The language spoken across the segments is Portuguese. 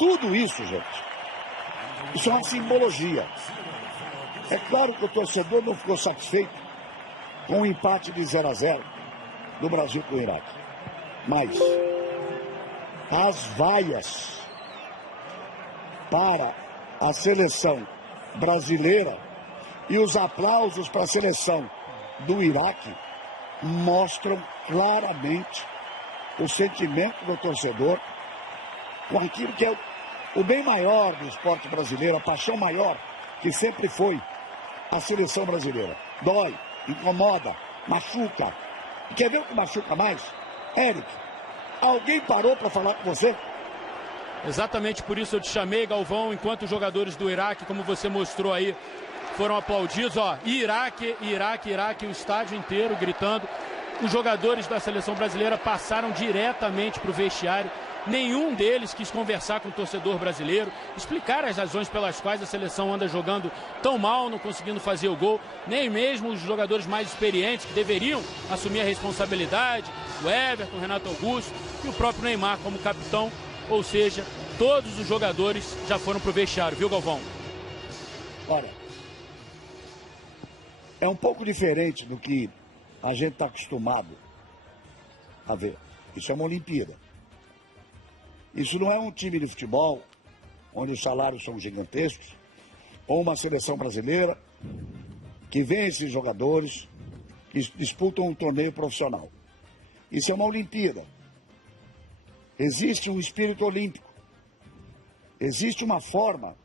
tudo isso, gente, isso é uma simbologia. É claro que o torcedor não ficou satisfeito com o empate de 0-0 do Brasil com o Iraque. Mas as vaias para a seleção brasileira e os aplausos para a seleção do Iraque mostram claramente o sentimento do torcedor com aquilo que é o bem maior do esporte brasileiro, a paixão maior que sempre foi a seleção brasileira. Dói, incomoda, machuca. E quer ver o que machuca mais? Eric, alguém parou para falar com você? Exatamente por isso eu te chamei, Galvão, enquanto os jogadores do Iraque, como você mostrou aí, foram aplaudidos, ó, Iraque, Iraque, Iraque, o estádio inteiro gritando. Os jogadores da seleção brasileira passaram diretamente para o vestiário. Nenhum deles quis conversar com o torcedor brasileiro, explicar as razões pelas quais a seleção anda jogando tão mal, não conseguindo fazer o gol. Nem mesmo os jogadores mais experientes, que deveriam assumir a responsabilidade, o Everton, o Renato Augusto e o próprio Neymar como capitão. Ou seja, todos os jogadores já foram para o vestiário, viu, Galvão? Olha, é um pouco diferente do que a gente está acostumado a ver. Isso é uma Olimpíada. Isso não é um time de futebol onde os salários são gigantescos, ou uma seleção brasileira que vê esses jogadores que disputam um torneio profissional. Isso é uma Olimpíada. Existe um espírito olímpico. Existe uma forma,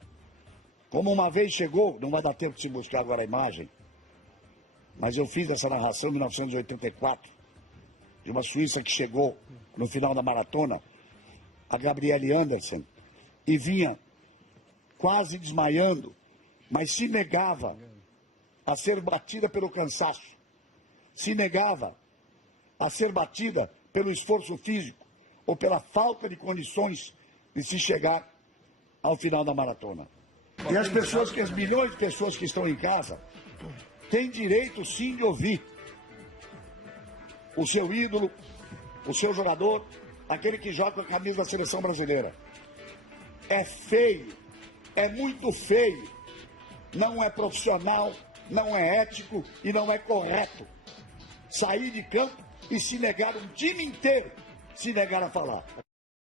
como uma vez chegou, não vai dar tempo de se buscar agora a imagem, mas eu fiz essa narração em 1984, de uma Suíça que chegou no final da maratona, a Gabriele Andersen, e vinha quase desmaiando, mas se negava a ser batida pelo cansaço, se negava a ser batida pelo esforço físico ou pela falta de condições de se chegar ao final da maratona. E as pessoas, as milhões de pessoas que estão em casa, têm direito sim de ouvir o seu ídolo, o seu jogador, aquele que joga com a camisa da seleção brasileira. É feio, é muito feio, não é profissional, não é ético e não é correto sair de campo e se negar, um time inteiro se negar a falar.